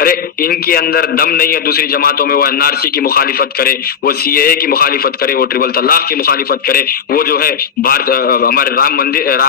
ارے ان کے اندر دم نہیں ہے دوسری جماعتوں میں وہ این آر سی کی مخالفت کرے، وہ سی اے کی مخالفت کرے، وہ ٹرپل طلاق کی مخالفت کرے، وہ جو ہے ہمارے رام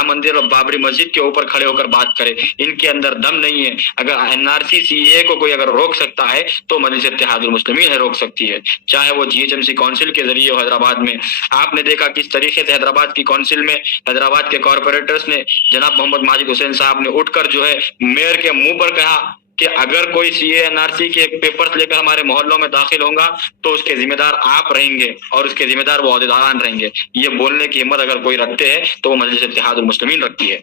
مندر اور بابری مسجد کے اوپر کھڑے ہو کر بات کرے، ان کے اندر دم نہیں ہے۔ اگر این آر سی اے کو کوئی اگر روک سکتا ہے تو مجلس اتحاد المسلمین ہے روک سکتی ہے، چاہے وہ G H M C council کے ذریعے ہو۔ حیدرآباد میں آپ نے دیکھا کس طریقے سے حیدرآباد کی کونسل میں حیدرآباد کے کارپوریٹرز نے جناب محمد ماجد حسین صاحب نے اٹھ کر جو ہے میئر کے منہ پر کہا کہ اگر کوئی سی اے این آر سی کے پیپرز لے کر ہمارے محلوں میں داخل ہوگا تو اس کے ذمہ دار آپ رہیں گے اور اس کے ذمہ دار وہ عہدیداران رہیں گے۔ یہ بولنے کی ہمت اگر کوئی رکھتے ہیں تو وہ مجلس اتحاد المسلمین رکھتی ہے۔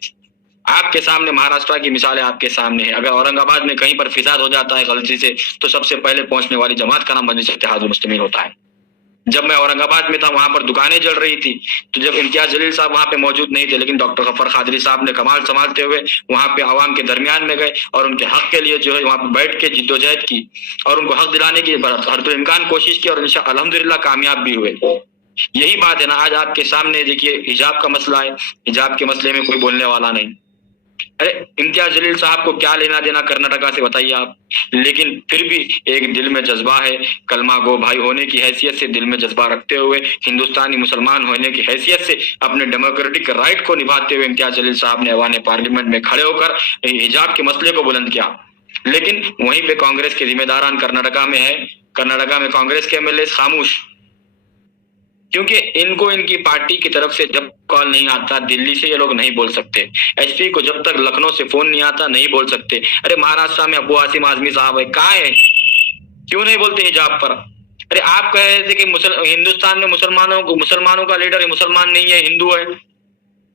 آپ کے سامنے مہاراشٹر کی مثالیں آپ کے سامنے ہیں، اگر اورنگ آباد میں کہیں پر فساد ہو جاتا ہے غلطی سے تو سب سے پہلے پہنچنے والی جماعت کا نام مجلس اتحاد المسلمین ہوتا ہے۔ جب میں اورنگ آباد میں تھا وہاں پر دکانیں جل رہی تھی تو جب امتیاز جلیل صاحب وہاں پہ موجود نہیں تھے، لیکن ڈاکٹر غفار قادری صاحب نے کمال سنبھالتے ہوئے وہاں پہ عوام کے درمیان میں گئے اور ان کے حق کے لیے جو ہے وہاں پہ بیٹھ کے جدوجہد کی اور ان کو حق دلانے کی ہر الامکان کوشش کی اور الحمدللہ کامیاب بھی ہوئے۔ یہی بات ہے نا آج آپ کے سامنے دیکھیے حجاب کا مسئلہ ہے، حجاب کے مسئلے میں کوئی بولنے والا نہیں۔ ارے امتیاز جلیل صاحب کو کیا لینا دینا کرناٹکا سے بتائیے آپ، لیکن پھر بھی ایک دل میں جذبہ ہے، کلمہ گو بھائی ہونے کی حیثیت سے دل میں جذبہ رکھتے ہوئے ہندوستانی مسلمان ہونے کی حیثیت سے اپنے ڈیموکریٹک رائٹ کو نبھاتے ہوئے امتیاز جلیل صاحب نے ایوان پارلیمنٹ میں کھڑے ہو کر حجاب کے مسئلے کو بلند کیا۔ لیکن وہیں پہ کانگریس کے ذمہ داران کرناٹکا میں ہے، کرناٹکا میں کانگریس کے ایم ایل اے خاموش، کیونکہ ان کو ان کی پارٹی کی طرف سے جب کال نہیں آتا دلی سے یہ لوگ نہیں بول سکتے، ایس پی کو جب تک لکھنؤ سے فون نہیں آتا نہیں بول سکتے۔ ارے مہاراشٹر میں ابو عاصم اعظمی صاحب ہے، کہاں ہے، کیوں نہیں بولتے حجاب پر؟ ارے آپ کہہ رہے تھے کہ ہندوستان میں مسلمانوں کا لیڈر مسلمان نہیں ہے ہندو ہے،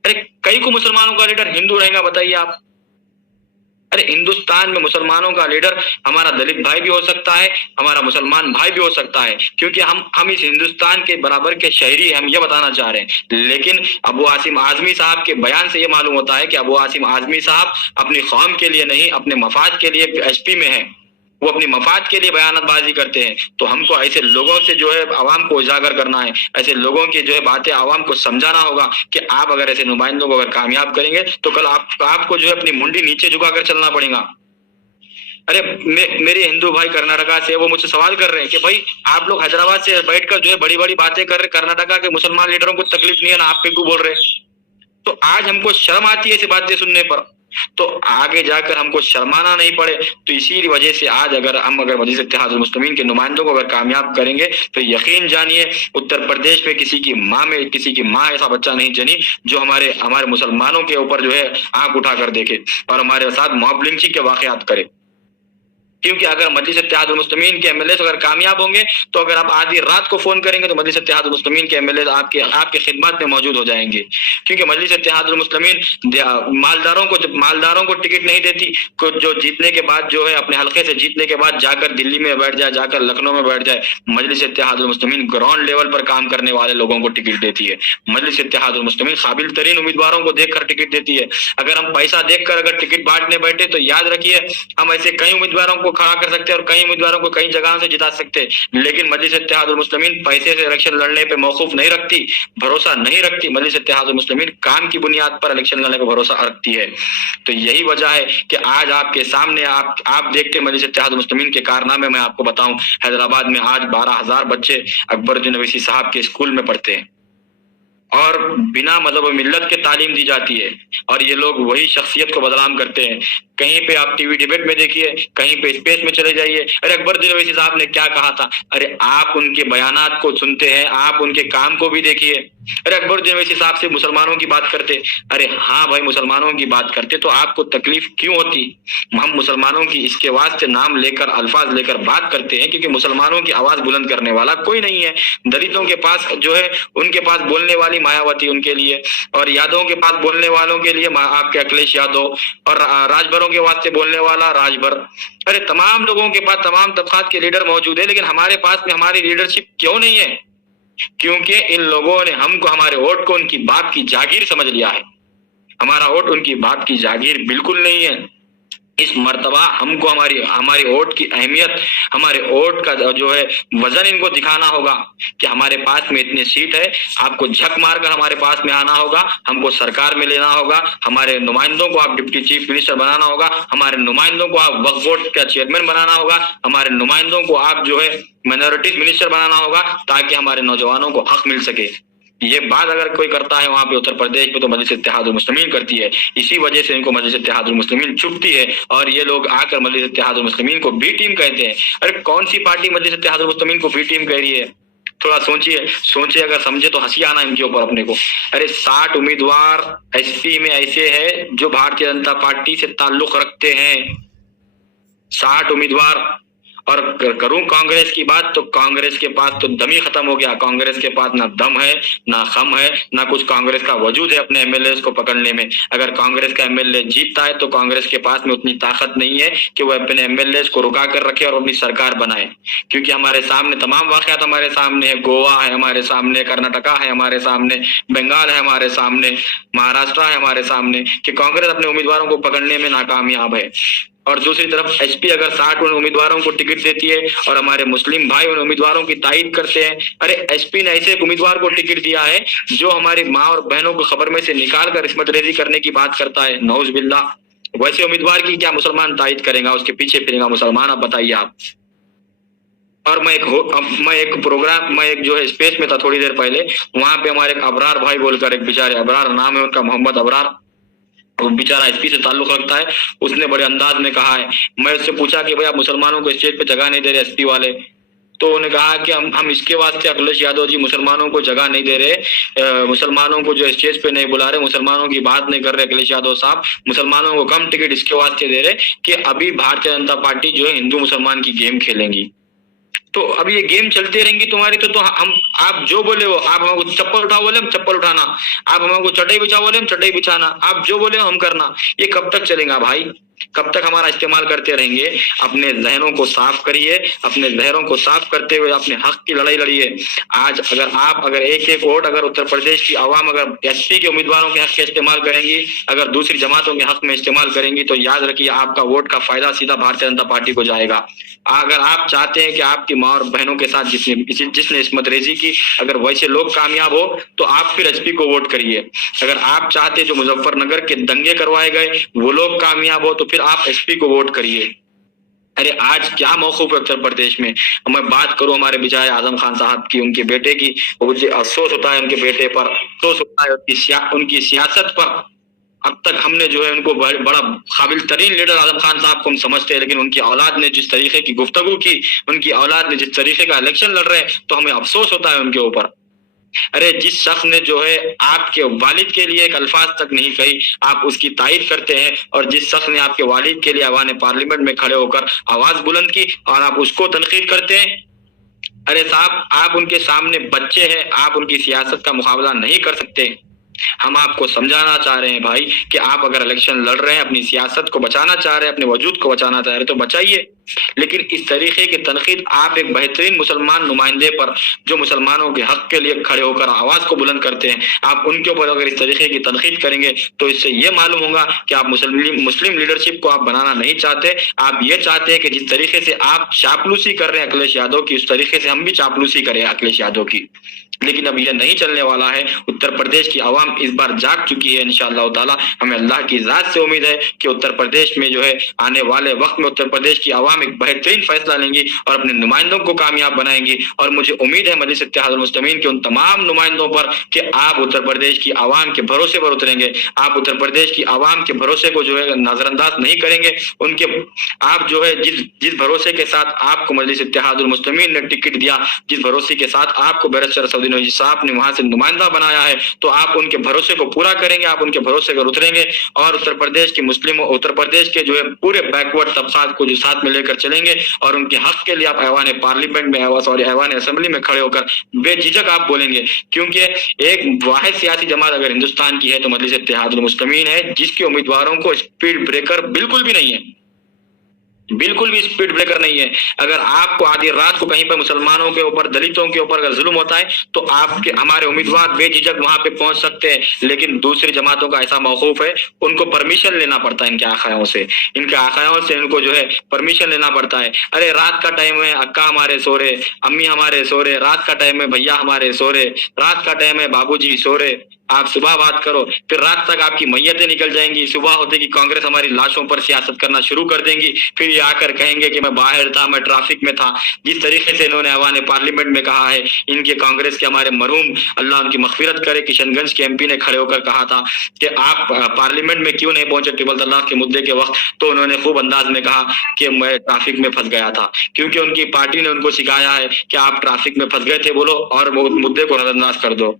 ارے کئی کو مسلمانوں کا لیڈر ہندو رہے گا بتائیے آپ؟ ارے ہندوستان میں مسلمانوں کا لیڈر ہمارا دلت بھائی بھی ہو سکتا ہے، ہمارا مسلمان بھائی بھی ہو سکتا ہے، کیونکہ ہم اس ہندوستان کے برابر کے شہری ہیں، ہم یہ بتانا چاہ رہے ہیں۔ لیکن ابو عاصم اعظمی صاحب کے بیان سے یہ معلوم ہوتا ہے کہ ابو عاصم اعظمی صاحب اپنی قوم کے لیے نہیں اپنے مفاد کے لیے ایس پی میں ہیں، وہ اپنی مفاد کے لیے بیانات بازی کرتے ہیں۔ تو ہم کو ایسے لوگوں سے جو ہے عوام کو اجاگر کرنا ہے، ایسے لوگوں کی جو ہے باتیں عوام کو سمجھانا ہوگا کہ آپ اگر ایسے نمائندوں کو اگر کامیاب کریں گے تو کل آپ کو جو ہے اپنی منڈی نیچے جھکا کر چلنا پڑے گا۔ ارے میرے ہندو بھائی کرناٹکا سے وہ مجھ سے سوال کر رہے ہیں کہ بھائی آپ لوگ حیدرآباد سے بیٹھ کر جو ہے بڑی بڑی باتیں کر رہے، کرناٹکا کے مسلمان لیڈروں کو تکلیف نہیں ہے نا، آپ کیوں بول رہے؟ تو آج ہم کو شرم آتی ہے ایسی باتیں سننے پر، تو آگے جا کر ہم کو شرمانا نہیں پڑے۔ تو اسی وجہ سے آج اگر مجلس اتحاد المسلمین کے نمائندوں کو اگر کامیاب کریں گے تو یقین جانیے اتر پردیش میں کسی کی ماں ایسا بچہ نہیں جنی جو ہمارے مسلمانوں کے اوپر جو ہے آنکھ اٹھا کر دیکھے اور ہمارے ساتھ موب لنچنگ کے واقعات کرے۔ کیونکہ اگر مجلس اتحاد المسلمین کے ایم ایل اے اگر کامیاب ہوں گے تو اگر آپ آدھی رات کو فون کریں گے تو مجلس اتحاد المسلمین کے ایم ایل اے آپ کے خدمات میں موجود ہو جائیں گے، کیونکہ مجلس اتحاد المسلمین مالداروں کو ٹکٹ نہیں دیتی، جو جیتنے کے بعد جو ہے اپنے حلقے سے جیتنے کے بعد جا کر دلی میں بیٹھ جائے، جا کر لکھنؤ میں بیٹھ جائے۔ مجلس اتحاد المسلمین گراؤنڈ لیول پر کام کرنے والے لوگوں کو ٹکٹ دیتی ہے۔ مجلس اتحاد المسلمین قابل ترین امیدواروں کو دیکھ کر ٹکٹ دیتی ہے۔ اگر ہم پیسہ دیکھ کر اگر ٹکٹ بانٹنے بیٹھے تو یاد رکھیے ہم ایسے کئی امیدواروں کو کھڑا کر سکتے اور کئی امیدواروں کو کئی جگہوں سے جتا سکتے، لیکن مجلس اتحاد المسلمین پیسے سے الیکشن لڑنے پہ موقف نہیں رکھتی، بھروسہ نہیں رکھتی۔ مجلس اتحاد المسلمین کام کی بنیاد پر الیکشن لڑنے پہ بھروسہ رکھتی ہے۔ تو یہی وجہ ہے کہ آج آپ کے سامنے آپ دیکھتے مجلس اتحاد المسلمین کے کارنامے میں آپ کو بتاؤں، حیدرآباد میں آج 12,000 بچے اکبر الدین اویسی صاحب کے اسکول میں پڑھتے ہیں اور بنا مذہب و ملت کے تعلیم دی جاتی ہے، اور یہ لوگ وہی شخصیت کو بدنام کرتے ہیں۔ کہیں پہ آپ ٹی وی ڈیبیٹ میں دیکھیے، کہیں پہ اسپیس میں چلے جائیے، ارے اکبر الدین اویسی صاحب نے کیا کہا تھا، ارے آپ ان کے بیانات کو سنتے ہیں، آپ ان کے کام کو بھی دیکھیے۔ ارے اکبر الدین اویسی صاحب سے مسلمانوں کی بات کرتے، ارے ہاں بھائی مسلمانوں کی بات کرتے تو آپ کو تکلیف کیوں ہوتی؟ ہم مسلمانوں کی اس کے واسطے نام لے کر الفاظ لے کر بات کرتے ہیں کیونکہ مسلمانوں کی آواز بلند کرنے والا کوئی نہیں ہے۔ دلتوں کے پاس جو ہے ان کے پاس بولنے والی مایاوتی ان کے لیے، اور یادوں کے پاس بولنے والوں کے لیے آپ کے اکھلیش یادو، اور راج بھروں کے واسطے بولنے والا راج بھر۔ ارے تمام لوگوں کے پاس تمام طبقات کے لیڈر موجود ہیں، لیکن ہمارے پاس میں ہماری لیڈرشپ کیوں نہیں ہے؟ کیونکہ ان لوگوں نے ہم کو ہمارے ووٹ کو ان کی باپ کی جاگیر سمجھ لیا ہے۔ ہمارا ووٹ ان کی باپ کی جاگیر بالکل نہیں ہے۔ اس مرتبہ ہم کو ہماری ووٹ کی اہمیت، ہمارے ووٹ کا جو ہے وزن ان کو دکھانا ہوگا کہ ہمارے پاس میں اتنی سیٹ ہے، آپ کو جھک مار کر ہمارے پاس میں آنا ہوگا، ہم کو سرکار میں لینا ہوگا، ہمارے نمائندوں کو آپ ڈپٹی چیف منسٹر بنانا ہوگا، ہمارے نمائندوں کو آپ وقف بورڈ کا چیئرمین بنانا ہوگا، ہمارے نمائندوں کو آپ جو ہے مائنورٹیز منسٹر بنانا ہوگا، تاکہ ہمارے نوجوانوں کو حق مل سکے۔ یہ بات اگر کوئی کرتا ہے وہاں پہ اتر پردیش میں تو مجلس اتحاد المسلمین کرتی ہے، اسی وجہ سے ان کو مجلس اتحاد المسلمین چبھتی ہے، اور یہ لوگ آ کر مجلس اتحاد المسلمین کو بی ٹیم کہتے ہیں۔ ارے کون سی پارٹی مجلس اتحاد المسلمین کو بی ٹیم کہہ رہی ہے؟ تھوڑا سوچیے، اگر سمجھے تو ہنسی آنا ان کے اوپر اپنے کو۔ ارے 60 امیدوار ایس پی میں ایسے ہیں جو بھارتیہ جنتا پارٹی سے تعلق رکھتے ہیں، 60 امیدوار۔ اور کروں کانگریس کی بات تو کانگریس کے پاس تو دم ہی ختم ہو گیا، کانگریس کے پاس نہ دم ہے، نہ خم ہے، نہ کچھ کانگریس کا وجود ہے اپنے ایم ایل اے کو پکڑنے میں۔ اگر کانگریس کا ایم ایل اے جیتتا ہے تو کانگریس کے پاس میں اتنی طاقت نہیں ہے کہ وہ اپنے ایم ایل اے کو رکا کر رکھے اور اپنی سرکار بنائے، کیونکہ ہمارے سامنے تمام واقعات ہمارے سامنے ہے، گوا ہے ہمارے سامنے، کرناٹکا ہے ہمارے سامنے، بنگال ہے ہمارے سامنے، مہاراشٹر ہے ہمارے سامنے، کہ کانگریس اپنے امیدواروں کو پکڑنے میں ناکامیاب ہے۔ اور دوسری طرف ایس پی اگر 60 امیدواروں کو ٹکٹ دیتی ہے اور ہمارے مسلم بھائی ان امیدواروں کی تائید کرتے ہیں، ارے ایس پی نے ایسے ایک امیدوار کو ٹکٹ دیا ہے جو ہماری ماں اور بہنوں کو خبر میں سے نکال کر عصمت ریزی کرنے کی بات کرتا ہے، نعوذ باللہ۔ ویسے امیدوار کی کیا مسلمان تائید کرے گا، اس کے پیچھے پھرے گا مسلمان؟ اب بتائیے آپ۔ اور میں ایک جو ہے اسپیس میں تھا تھوڑی دیر پہلے، وہاں پہ ہمارے ایک ابرار بھائی بول کر، ایک بیچارے ابرار نام ہے ان کا، محمد ابرار، وہ بیچارہ ایس پی سے تعلق رکھتا ہے، اس نے بڑے انداز میں کہا ہے، میں اس سے پوچھا کہ بھائی آپ مسلمانوں کو اسٹیج پہ جگہ نہیں دے رہے ایس پی والے، تو انہوں نے کہا کہ ہم اس کے واسطے اکھلیش یادو جی مسلمانوں کو جگہ نہیں دے رہے، مسلمانوں کو جو اسٹیج پہ نہیں بلا رہے، مسلمانوں کی بات نہیں کر رہے اکھلیش یادو صاحب، مسلمانوں کو کم ٹکٹ اس کے واسطے دے رہے کہ ابھی بھارتیہ جنتا پارٹی جو ہے ہندو مسلمان کی گیم کھیلیں گی، تو اب یہ گیم چلتی رہیں گی تمہاری، تو ہم آپ جو بولے وہ، آپ ہم کو چپل اٹھاؤ بولے ہم چپل اٹھانا، آپ ہم کو چٹائی بچھاؤ بولے ہم چٹائی بچھانا، آپ جو بولے ہم کرنا۔ یہ کب تک چلے گا بھائی؟ کب تک ہمارا استعمال کرتے رہیں گے؟ اپنے ذہنوں کو صاف کریے، اپنے ذہنوں کو صاف کرتے ہوئے اپنے حق کی لڑائی لڑیے۔ آج اگر ایک ووٹ اگر اتر پردیش کی عوام اگر ایس پی کے امیدواروں کے حق کے استعمال کریں گی، اگر دوسری جماعتوں کے حق میں استعمال کریں گی، تو یاد رکھیے آپ کا ووٹ کا فائدہ سیدھا بھارتیہ جنتا پارٹی کو جائے گا۔ اگر آپ چاہتے ہیں کہ آپ کی ماں اور بہنوں کے ساتھ جس نے عصمت ریزی کی، اگر ویسے لوگ کامیاب ہو تو آپ پھر ایس پی کو ووٹ کریے۔ اگر آپ چاہتے جو مظفر نگر کے دنگے کروائے گئے وہ لوگ کامیاب ہو تو پھر آپ ایس پی کو ووٹ کریے۔ ارے آج کیا موقف ہے اتر پردیش میں؟ میں بات کروں ہمارے بیچارے اعظم خان صاحب کی، ان کے بیٹے کی، مجھے افسوس ہوتا ہے ان کے بیٹے پر، افسوس ہوتا ہے ان کی سیاست پر۔ اب تک ہم نے جو ہے ان کو بڑا قابل ترین لیڈر اعظم خان صاحب کو ہم سمجھتے ہیں، لیکن ان کی اولاد نے جس طریقے کی گفتگو کی، ان کی اولاد نے جس طریقے کا الیکشن لڑ رہے ہیں، تو ہمیں افسوس ہوتا ہے ان کے اوپر۔ ارے جس شخص نے جو ہے آپ کے والد کے لیے ایک الفاظ تک نہیں کہی، آپ اس کی تائید کرتے ہیں، اور جس شخص نے آپ کے والد کے لیے ایوان پارلیمنٹ میں کھڑے ہو کر آواز بلند کی اور آپ اس کو تنقید کرتے ہیں۔ ارے صاحب آپ ان کے سامنے بچے ہیں، آپ ان کی سیاست کا مقابلہ نہیں کر سکتے۔ ہم آپ کو سمجھانا چاہ رہے ہیں بھائی کہ آپ اگر الیکشن لڑ رہے ہیں، اپنی سیاست کو بچانا چاہ رہے ہیں، اپنے وجود کو بچانا چاہ رہے ہیں تو بچائیے، لیکن اس طریقے کی تنقید آپ ایک بہترین مسلمان نمائندے پر جو مسلمانوں کے حق کے لیے کھڑے ہو کر آواز کو بلند کرتے ہیں، آپ ان کے اوپر اگر اس طریقے کی تنقید کریں گے تو اس سے یہ معلوم ہوگا کہ آپ مسلم لیڈرشپ کو آپ بنانا نہیں چاہتے، آپ یہ چاہتے ہیں کہ جس طریقے سے آپ چاپلوسی کر رہے ہیں اکھلیش یادو کی، اس طریقے سے ہم بھی چاپلوسی کریں اکھلیش یادو کی۔ لیکن اب یہ نہیں چلنے والا ہے، اتر پردیش کی عوام اس بار جاگ چکی ہے انشاءاللہ تعالی۔ ہمیں اللہ کی ذات سے امید ہے کہ اتر پردیش میں جو ہے آنے والے وقت میں اتر پردیش کی عوام ایک بہترین فیصلہ لیں گی اور اپنے نمائندوں کو کامیاب بنائیں گی، اور مجھے امید ہے مجلس اتحاد المسلمین کے ان تمام نمائندوں پر کہ آپ اتر پردیش کی عوام کے بھروسے پر اتریں گے، آپ اتر پردیش کی عوام کے بھروسے کو جو ہے نظر انداز نہیں کریں گے، ان کے آپ جو ہے جس بھروسے کے ساتھ آپ کو مجلس اتحاد المسلمین نے ٹکٹ دیا، جس بھروسے کے ساتھ آپ کو بیرسٹر سعودی نوید صاحب نے وہاں سے نمائندہ بنایا ہے، تو آپ ان کے بھروسے کو پورا کریں گے، آپ ان کے بھروسے پر اتریں گے، اور اتر پردیش کی اتر پردیش کے جو ہے پورے بیکورڈ طبقات کو جو ساتھ میں لے کر چلیں گے، اور ان کے حق کے لیے آپ ایوان پارلیمنٹ میں ایوان اسمبلی میں کھڑے ہو کر بے جھجک آپ بولیں گے، کیونکہ ایک واحد سیاسی جماعت اگر ہندوستان کی ہے تو مجلس اتحاد المسلمین ہے، جس کے امیدواروں کو اسپیڈ بریکر بالکل بھی نہیں ہے۔ بالکل بھی اسپیڈ بریکر نہیں ہے. اگر آپ کو آدھی رات کو کہیں پر مسلمانوں کے اوپر، دلتوں کے اوپر اگر ظلم ہوتا ہے تو آپ کے ہمارے امیدوار بے جھجک وہاں پہ پہنچ سکتے ہیں. لیکن دوسری جماعتوں کا ایسا موقوف ہے، ان کو پرمیشن لینا پڑتا ہے ان کے آقاؤں سے، ان کو جو ہے پرمیشن لینا پڑتا ہے. ارے رات کا ٹائم ہے، اکا ہمارے سو رہے، امی ہمارے سو رہے، رات کا ٹائم ہے، بھیا ہمارے سو رہے، رات کا ٹائم ہے، بابو جی سو رہے. آپ صبح بات کرو، پھر رات تک آپ کی میتیں نکل جائیں گی. صبح ہوتے کہ کانگریس ہماری لاشوں پر سیاست کرنا شروع کر دیں گی. پھر یہ آ کر کہیں گے کہ میں باہر تھا، میں ٹریفک میں تھا. جس طریقے سے انہوں نے ایوان پارلیمنٹ میں کہا ہے، ان کے کانگریس کے ہمارے مرحوم اللہ ان کی مغفرت کرے کشن گنج کے ایم پی نے کھڑے ہو کر کہا تھا کہ آپ پارلیمنٹ میں کیوں نہیں پہنچے ٹرپل طلاق کے مدعے کے وقت، تو انہوں نے خوب انداز میں کہا کہ میں ٹریفک میں پھنس گیا تھا، کیونکہ ان کی پارٹی نے ان کو سکھایا ہے کہ آپ ٹریفک میں پھنس گئے تھے بولو اور وہ مدعے کو نظر انداز کر دو.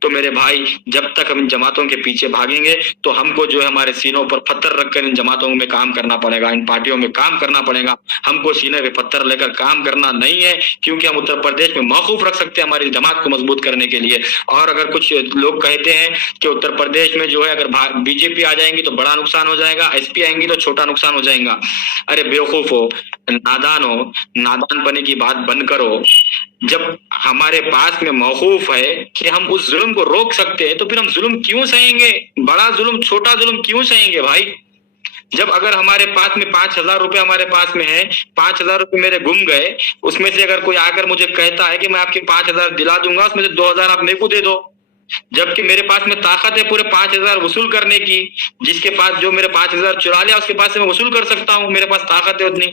تو میرے بھائی، جب تک ہم ان جماعتوں کے پیچھے بھاگیں گے تو ہم کو جو ہے ہمارے سینوں پر پتھر رکھ کر ان جماعتوں میں کام کرنا پڑے گا، ان پارٹیوں میں کام کرنا پڑے گا. ہم کو سینے پہ پتھر لے کر کام کرنا نہیں ہے، کیونکہ ہم اتر پردیش میں موقوف رکھ سکتے ہیں ہماری جماعت کو مضبوط کرنے کے لیے. اور اگر کچھ لوگ کہتے ہیں کہ اتر پردیش میں جو ہے اگر بی جے پی آ جائیں گی تو بڑا نقصان ہو جائے گا، ایس پی آئیں گی تو چھوٹا نقصان ہو جائے گا. ارے بیوقوف ہو، نادان پنے کی بات بند کرو. جب ہمارے پاس میں موقوف ہے کہ ہم اس ظلم کو روک سکتے ہیں تو پھر ہم ظلم کیوں سہیں گے؟ بڑا ظلم چھوٹا ظلم کیوں سہیں گے بھائی؟ جب اگر ہمارے پاس میں 5,000 روپے ہمارے پاس میں ہے، 5,000 روپے میرے گم گئے، اس میں سے اگر کوئی آ کر مجھے کہتا ہے کہ میں آپ کے 5,000 دلا دوں گا، اس میں سے 2,000 آپ میرے کو دے دو، جبکہ میرے پاس میں طاقت ہے پورے 5,000 وصول کرنے کی. جس کے پاس جو میرے 5,000 چرا لیا اس کے پاس سے میں وصول کر سکتا ہوں، میرے پاس طاقت ہے اتنی.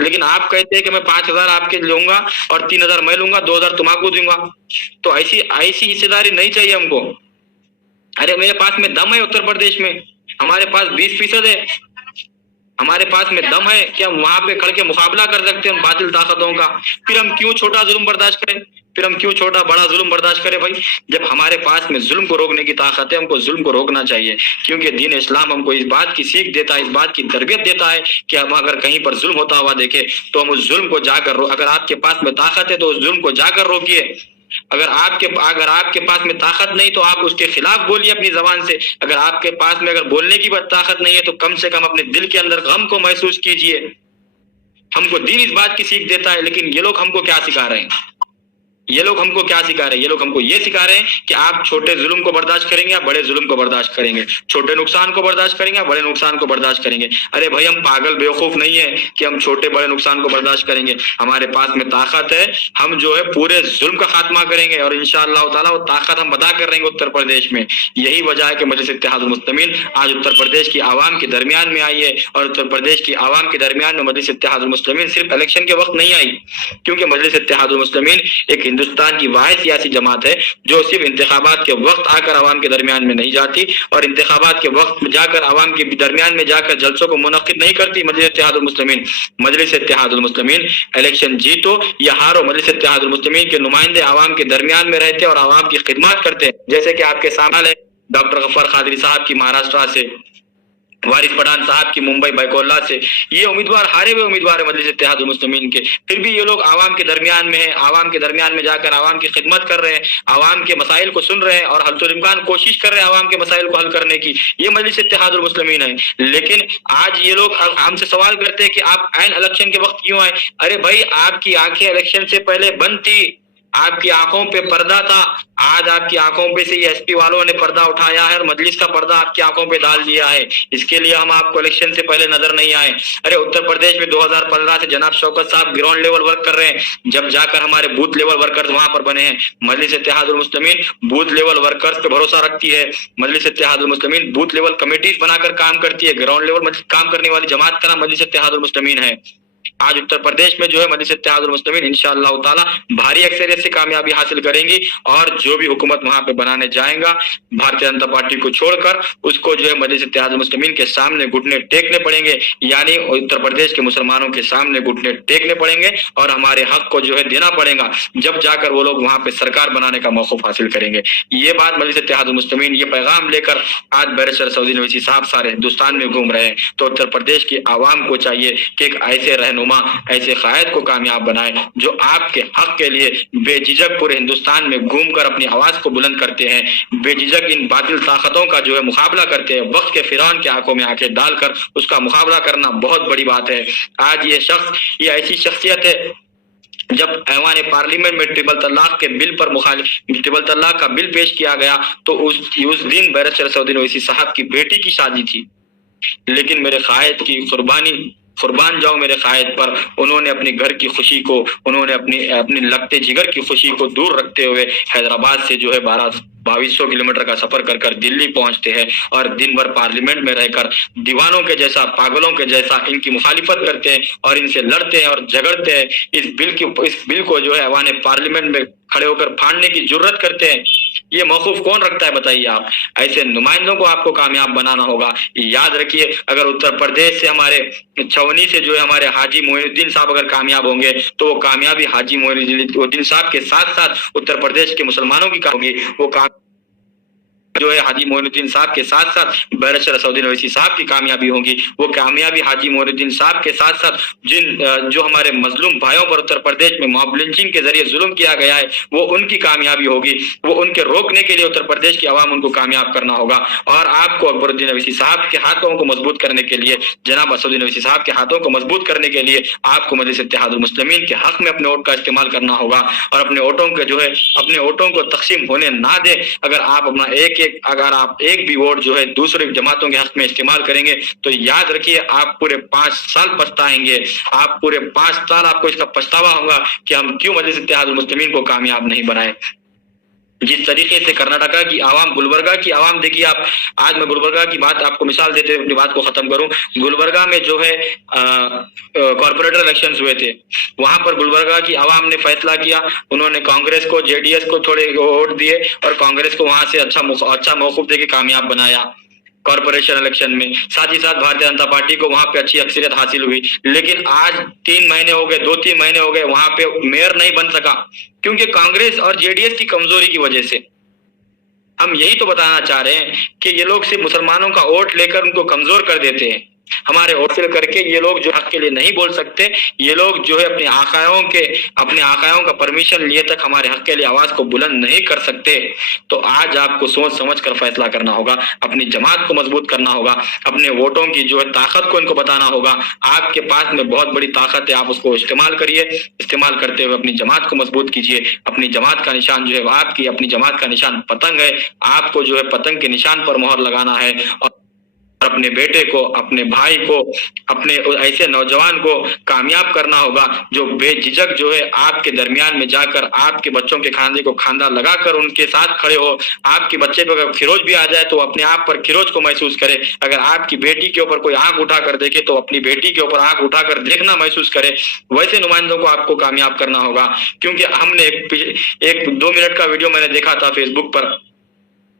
لیکن آپ کہتے ہیں کہ میں 5,000 آپ کے لوں گا اور 3,000 میں لوں گا، 2,000 تم آپ کو دوں گا. تو ایسی حصے داری نہیں چاہیے ہم کو. ارے میرے پاس میں دم ہے اتر پردیش میں، ہمارے پاس 20% ہے، ہمارے پاس میں دم ہے کہ ہم وہاں پہ کھڑ کے مقابلہ کر سکتے ہیں ان باطل طاقتوں کا. پھر ہم کیوں چھوٹا ظلم برداشت کریں؟ پھر ہم کیوں چھوٹا بڑا ظلم برداشت کریں بھائی؟ جب ہمارے پاس میں ظلم کو روکنے کی طاقت ہے، ہم کو ظلم کو روکنا چاہیے، کیونکہ دین اسلام ہم کو اس بات کی سیکھ دیتا ہے، اس بات کی تربیت دیتا ہے کہ ہم اگر کہیں پر ظلم ہوتا ہوا دیکھے تو ہم اس ظلم کو جا کر اگر آپ کے پاس میں طاقت ہے تو اس ظلم کو جا کر روکیے. اگر آپ کے پاس میں طاقت نہیں تو آپ اس کے خلاف بولیے اپنی زبان سے. اگر آپ کے پاس میں اگر بولنے کی طاقت نہیں ہے تو کم سے کم اپنے دل کے اندر غم کو محسوس کیجیے. ہم کو دین اس بات کی سیکھ دیتا ہے، لیکن یہ لوگ ہم کو کیا سکھا رہے ہیں؟ یہ لوگ ہم کو یہ سکھا رہے ہیں کہ آپ چھوٹے ظلم کو برداشت کریں گے یا بڑے ظلم کو برداشت کریں گے، چھوٹے نقصان کو برداشت کریں گے یا بڑے نقصان کو برداشت کریں گے. ارے بھائی، ہم پاگل بیوقوف نہیں ہے کہ ہم چھوٹے بڑے نقصان کو برداشت کریں گے. ہمارے پاس میں طاقت ہے، ہم جو ہے پورے ظلم کا خاتمہ کریں گے، اور انشاءاللہ تعالیٰ وہ طاقت ہم ادا کر رہیں گے اتر پردیش میں. یہی وجہ ہے کہ مجلس اتحاد المسلمین آج اتر پردیش کی عوام کے درمیان میں آئی ہے، اور اتر پردیش کی عوام کے درمیان میں مجلس اتحاد المسلمین صرف الیکشن کے وقت نہیں آئی، کیونکہ مجلس اتحاد المسلمین ایک ہندوستان کی واحد سیاسی جماعت ہے جو صرف انتخابات کے وقت آ کر عوام کے درمیان میں نہیں جاتی اور انتخابات کے وقت جا کر عوام کے درمیان میں جا کر جلسوں کو منعقد نہیں کرتی. مجلس اتحاد المسلمین الیکشن جیتو یا ہارو، مجلس اتحاد المسلمین کے نمائندے عوام کے درمیان میں رہتے اور عوام کی خدمات کرتے، جیسے کہ آپ کے سامنے ہے ڈاکٹر غفار قادری صاحب کی مہاراشٹرا سے، وارث پٹھان صاحب کی ممبئی بیکولہ سے. یہ امیدوار ہارے ہوئے امیدوار ہیں مجلس اتحاد المسلمین کے، پھر بھی یہ لوگ عوام کے درمیان میں ہیں، عوام کے درمیان میں جا کر عوام کی خدمت کر رہے ہیں، عوام کے مسائل کو سن رہے ہیں اور حل الامکان کوشش کر رہے ہیں عوام کے مسائل کو حل کرنے کی. یہ مجلس اتحاد المسلمین ہے. لیکن آج یہ لوگ ہم سے سوال کرتے ہیں کہ آپ عین الیکشن کے وقت کیوں آئے؟ ارے بھائی، آپ کی آنکھیں الیکشن سے پہلے بند تھی، آپ کی آنکھوں پہ پردہ تھا. آج آپ کی آنکھوں پہ سے ایس پی والوں نے پردہ اٹھایا ہے اور مجلس کا پردہ آپ کی آنکھوں پہ ڈال دیا ہے. اس کے لیے ہم آپ کو الیکشن سے پہلے نظر نہیں آئے. ارے اتر پردیش میں 2015 سے جناب شوکت صاحب گراؤنڈ لیول ورک کر رہے ہیں، جب جا کر ہمارے بوتھ لیول ورکرز وہاں پر بنے ہیں. مجلس اتحاد المسلمین بوتھ لیول ورکرز پہ بھروسہ رکھتی ہے. مجلس اتحاد المسلمین بوتھ لیول کمیٹیز بنا کر کام کرتی ہے. گراؤنڈ لیول کام کرنے والی جماعت کا نام مجلس اتحاد المسلمین ہے. آج اتر پردیش میں جو ہے مجلس اتحاد المسلمین انشاءاللہ تعالی بھاری اکثریت سے کامیابی حاصل کریں گی، اور جو بھی حکومت وہاں پہ بنانے جائیں گا بھارتیہ جنتا پارٹی کو چھوڑ کر اس کو جو ہے مجلس اتحاد المسلمین کے سامنے گھٹنے ٹیکنے پڑیں گے، یعنی اتر پردیش کے مسلمانوں کے سامنے گھٹنے ٹیکنے پڑیں گے اور ہمارے حق کو جو ہے دینا پڑے گا، جب جا کر وہ لوگ وہاں پہ سرکار بنانے کا موقف حاصل کریں گے. یہ بات مجلس اتحاد المسلمین یہ پیغام لے کر آج بیرسٹر سعودی نویسی صاحب سارے ہندوستان میں گھوم رہے ہیں. تو اتر پردیش کی عوام کو چاہیے کہ ایک ایسے رہنما رہنما ایسے قائد کو کامیاب بنائے جو آپ کے حق کے لیے بے جھجک پورے ہندوستان میں گھوم کر اپنی آواز کو بلند کرتے ہیں، بے جھجک ان باطل طاقتوں کا جو ہے مقابلہ کرتے ہیں، وقت کے فرعون کے آنکھوں میں آنکھیں ڈال کر اس کا مقابلہ کرنا بہت بڑی بات ہے۔ آج یہ ایسی شخصیت ہے، جب ایوان پارلیمنٹ میں ٹرپل طلاق کے بل پر ٹرپل طلاق کا بل پیش کیا گیا تو اس دن بیرسٹر سعودی اویسی صاحب کی بیٹی کی شادی تھی، لیکن میرے قائد کی قربان جاؤ میرے قائد پر، انہوں نے اپنے گھر کی خوشی کو، انہوں نے اپنی لگتے جگر کی خوشی کو دور رکھتے ہوئے حیدرآباد سے جو ہے 2200 کلومیٹر کا سفر کر دلی پہنچتے ہیں اور دن بھر پارلیمنٹ میں رہ کر دیوانوں کے جیسا، پاگلوں کے جیسا ان کی مخالفت کرتے ہیں اور ان سے لڑتے ہیں اور جھگڑتے ہیں، اس بل کو جو ہے ایوان پارلیمنٹ میں کھڑے ہو کر پھاڑنے کی جرت کرتے ہیں۔ یہ موقف کون رکھتا ہے بتائیے آپ؟ ایسے نمائندوں کو آپ کو کامیاب بنانا ہوگا۔ یاد رکھیے، اگر اتر پردیش سے ہمارے چھونی سے جو ہے ہمارے حاجی معین الدین صاحب اگر کامیاب ہوں گے تو وہ کامیابی حاجی معین الدین صاحب کے ساتھ ساتھ اتر پردیش کے مسلمانوں کی ہوگی، وہ جو ہے حاجی معین الدین صاحب کے ساتھ ساتھ بیرسٹر اسد الدین اویسی صاحب کی کامیابی ہوگی، وہ کامیابی حاجی معین الدین صاحب کے ساتھ ساتھ جو ہمارے مظلوم بھائیوں پر اتر پردیش میں موب لنچنگ کے ذریعے ظلم کیا گیا ہے وہ ان کی کامیابی ہوگی، وہ ان کے روکنے کے لیے اتر پردیش کی عوام ان کو کامیاب کرنا ہوگا۔ اور آپ کو اکبر الدین اویسی صاحب کے ہاتھوں کو مضبوط کرنے کے لیے، جناب اسد الدین اویسی صاحب کے ہاتھوں کو مضبوط کرنے کے لیے آپ کو مجلس اتحاد المسلمین کے حق میں اپنے ووٹ کا استعمال کرنا ہوگا اور اپنے ووٹوں کو تقسیم ہونے نہ دیں۔ اگر آپ ایک بھی ووٹ جو ہے دوسرے جماعتوں کے حق میں استعمال کریں گے تو یاد رکھیے آپ پورے 5 سال پچھتائیں گے، آپ پورے 5 سال آپ کو اس کا پچھتاوا ہوگا کہ ہم کیوں مجلس اتحاد المسلمین کو کامیاب نہیں بنائے۔ جس طریقے سے کرناٹکا کی عوام، گلبرگہ کی عوام، دیکھیے آپ، آج میں گلبرگہ کی بات آپ کو مثال دیتے ہوئے اپنی بات کو ختم کروں۔ گلبرگہ میں جو ہے کارپوریٹر الیکشنز ہوئے تھے، وہاں پر گلبرگہ کی عوام نے فیصلہ کیا، انہوں نے کانگریس کو، جے ڈی ایس کو تھوڑے ووٹ دیے اور کانگریس کو وہاں سے اچھا موقف دے کے کامیاب بنایا کارپوریشن الیکشن میں۔ ساتھ ہی ساتھ بھارتیہ جنتا پارٹی کو وہاں پہ اچھی اکثریت حاصل ہوئی، لیکن آج 2-3 مہینے ہو گئے وہاں پہ میئر نہیں بن سکا، کیونکہ کانگریس اور جے ڈی ایس کی کمزوری کی وجہ سے۔ ہم یہی تو بتانا چاہ رہے ہیں کہ یہ لوگ صرف مسلمانوں کا ووٹ لے کر ان کو کمزور کر دیتے ہیں، ہمارے ووٹ کر کے یہ لوگ جو حق کے لیے نہیں بول سکتے، یہ لوگ جو ہے اپنے آقایوں کا پرمیشن لیے تک ہمارے حق کے لیے آواز کو بلند نہیں کر سکتے۔ تو آج آپ کو سوچ سمجھ کر فیصلہ کرنا ہوگا، اپنی جماعت کو مضبوط کرنا ہوگا، اپنے ووٹوں کی جو ہے طاقت کو ان کو بتانا ہوگا۔ آپ کے پاس میں بہت بڑی طاقت ہے، آپ اس کو استعمال کریے، استعمال کرتے ہوئے اپنی جماعت کو مضبوط کیجیے۔ اپنی جماعت کا نشان جو ہے اپنی جماعت کا نشان پتنگ ہے، آپ کو جو ہے پتنگ کے نشان پر مہر لگانا ہے اور اپنے بیٹے کو، اپنے بھائی کو، اپنے ایسے نوجوان کو کامیاب کرنا ہوگا جو بے جھجک جو ہے آپ کے درمیان میں جا کر آپ کے بچوں کے کھاندے کو کھاندہ لگا کر ان کے ساتھ کھڑے ہو۔ آپ کے بچے پہ اگر کھروچ بھی آ جائے تو اپنے آپ پر کھروچ کو محسوس کرے، اگر آپ کی بیٹی کے اوپر کوئی آنکھ اٹھا کر دیکھے تو اپنی بیٹی کے اوپر آنکھ اٹھا کر دیکھنا محسوس کرے۔ ویسے نمائندوں کو آپ کو کامیاب کرنا ہوگا، کیونکہ ہم نے ایک 2 منٹ کا ویڈیو میں نے دیکھا تھا فیس بک پر،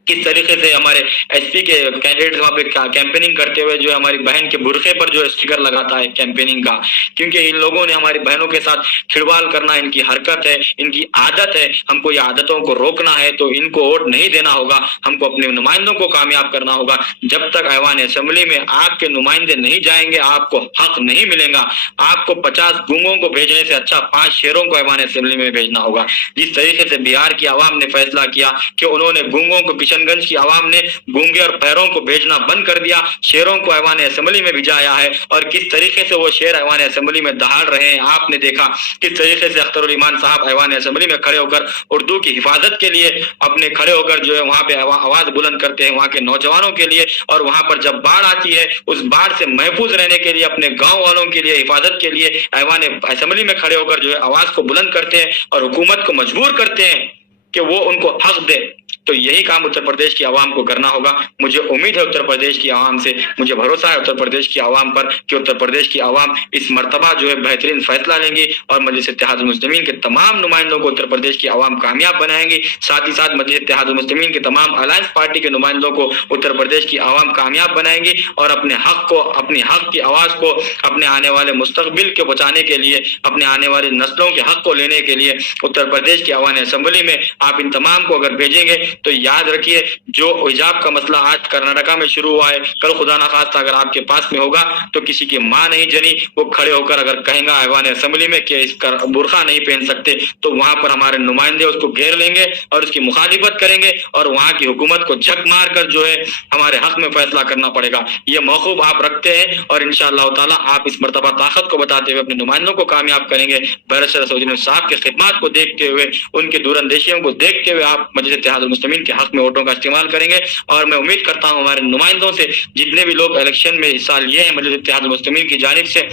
کس طریقے سے ہمارے ایس پی کے کینڈیڈیٹ وہاں پہ کیمپیننگ کرتے ہوئے جو ہماری بہن کے برقعے پر جو اسٹیکر لگاتا ہے کیمپیننگ کا، کیونکہ ان لوگوں نے ہماری بہنوں کے ساتھ کھڑوال کرنا ان کی حرکت ہے، ان کی عادت ہے۔ ہم کو یہ عادتوں کو روکنا ہے تو ان کو ووٹ نہیں دینا ہوگا، ہم کو اپنے نمائندوں کو کامیاب کرنا ہوگا۔ جب تک ایوان اسمبلی میں آپ کے نمائندے نہیں جائیں گے آپ کو حق نہیں ملے گا۔ آپ کو 50 گونگوں کو بھیجنے سے اچھا 5 شیروں کو ایوان اسمبلی میں بھیجنا ہوگا۔ جس طریقے سے بہار کی عوام نے فیصلہ کیا کہ انہوں نے گونگوں کو، کشن گنج کی عوام نے گونگے اور پیروں کو بھیجنا بند کر دیا، شیروں کو ایوان اسمبلی میں بھیجایا ہے، اور کس طریقے سے وہ شیر ایوان اسمبلی میں دہاڑ رہے ہیں آپ نے دیکھا۔ کس طریقے سے اختر الایمان صاحب ایوان اسمبلی میں کھڑے ہو کر اردو کی حفاظت کے لیے اپنے کھڑے ہو کر جو ہے وہاں پہ آواز بلند کرتے ہیں وہاں کے نوجوانوں کے لیے، اور وہاں پر جب باڑھ آتی ہے اس باڑھ سے محفوظ رہنے کے لیے اپنے گاؤں والوں کے لیے حفاظت کے لیے ایوان اسمبلی میں کھڑے ہو کر جو ہے آواز کو بلند کرتے ہیں اور حکومت کو مجبور کرتے ہیں کہ وہ ان کو حق دے۔ تو یہی کام اتر پردیش کی عوام کو کرنا ہوگا۔ مجھے امید ہے اتر پردیش کی عوام سے، مجھے بھروسہ ہے اتر پردیش کی عوام پر کہ اتر پردیش کی عوام اس مرتبہ جو ہے بہترین فیصلہ لیں گی اور مجلس اتحاد المسلمین کے تمام نمائندوں کو اتر پردیش کی عوام کامیاب بنائیں گی۔ ساتھ ہی ساتھ مجلس اتحاد المسلمین کے تمام الائنس پارٹی کے نمائندوں کو اتر پردیش کی عوام کامیاب بنائیں گی اور اپنے حق کو، اپنی حق کی آواز کو اپنے آنے والے مستقبل کے بچانے کے لیے، اپنے آنے والی نسلوں کے حق کو لینے کے لیے اتر پردیش کی عوام اسمبلی میں آپ ان تمام کو اگر بھیجیں گے تو یاد رکھیے جو حجاب کا مسئلہ آج کرناٹکا میں شروع ہوا ہے، کل خدا نخواستہ اگر آپ کے پاس میں ہوگا تو کسی کی ماں نہیں جنی وہ کھڑے ہو کر اگر کہیں گا ایوان اسمبلی میں کہ اس کا برقع نہیں پہن سکتے تو وہاں پر ہمارے نمائندے اس کو گھیر لیں گے اور اس کی مخالفت کریں گے اور وہاں کی حکومت کو جھک مار کر جو ہے ہمارے حق میں فیصلہ کرنا پڑے گا۔ یہ موقف آپ رکھتے ہیں اور انشاءاللہ تعالی آپ اس مرتبہ طاقت کو بتاتے ہوئے اپنے نمائندوں کو کامیاب کریں گے۔ بیرسٹر اسد صاحب کے خدمات کو دیکھتے ہوئے، ان کی دور اندیشیوں کو دیکھتے ہوئے آپ مجلس اتحاد المسلمین کے حق میں ووٹوں کا استعمال کریں گے، اور میں امید کرتا ہوں ہمارے نمائندوں سے جتنے بھی لوگ الیکشن میں حصہ لیے ہیں مجلس اتحاد المسلمین کی جانب سے،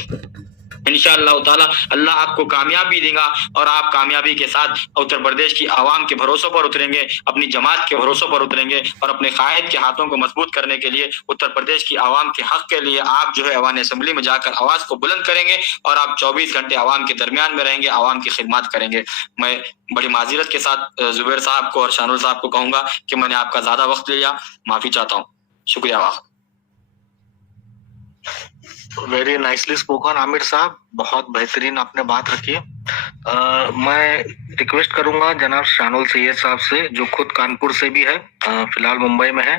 انشاءاللہ تعالی اللہ آپ کو کامیابی دے گا اور آپ کامیابی کے ساتھ اتر پردیش کی عوام کے بھروسوں پر اتریں گے، اپنی جماعت کے بھروسوں پر اتریں گے اور اپنے قائد کے ہاتھوں کو مضبوط کرنے کے لیے اتر پردیش کی عوام کے حق کے لیے آپ جو ہے ایوان اسمبلی میں جا کر آواز کو بلند کریں گے اور آپ 24 گھنٹے عوام کے درمیان میں رہیں گے، عوام کی خدمات کریں گے۔ میں بڑی معذرت کے ساتھ زبیر صاحب کو اور شانول صاحب کو کہوں گا کہ میں نے آپ کا زیادہ وقت لیا، معافی چاہتا ہوں، شکریہ۔ ویری نائسلی اسپوکن عامر صاحب، بہت بہترین آپ نے بات رکھی ہے۔ میں ریکویسٹ کروں گا جناب شانول سید صاحب سے جو خود کانپور سے بھی ہے، فی الحال ممبئی میں ہے،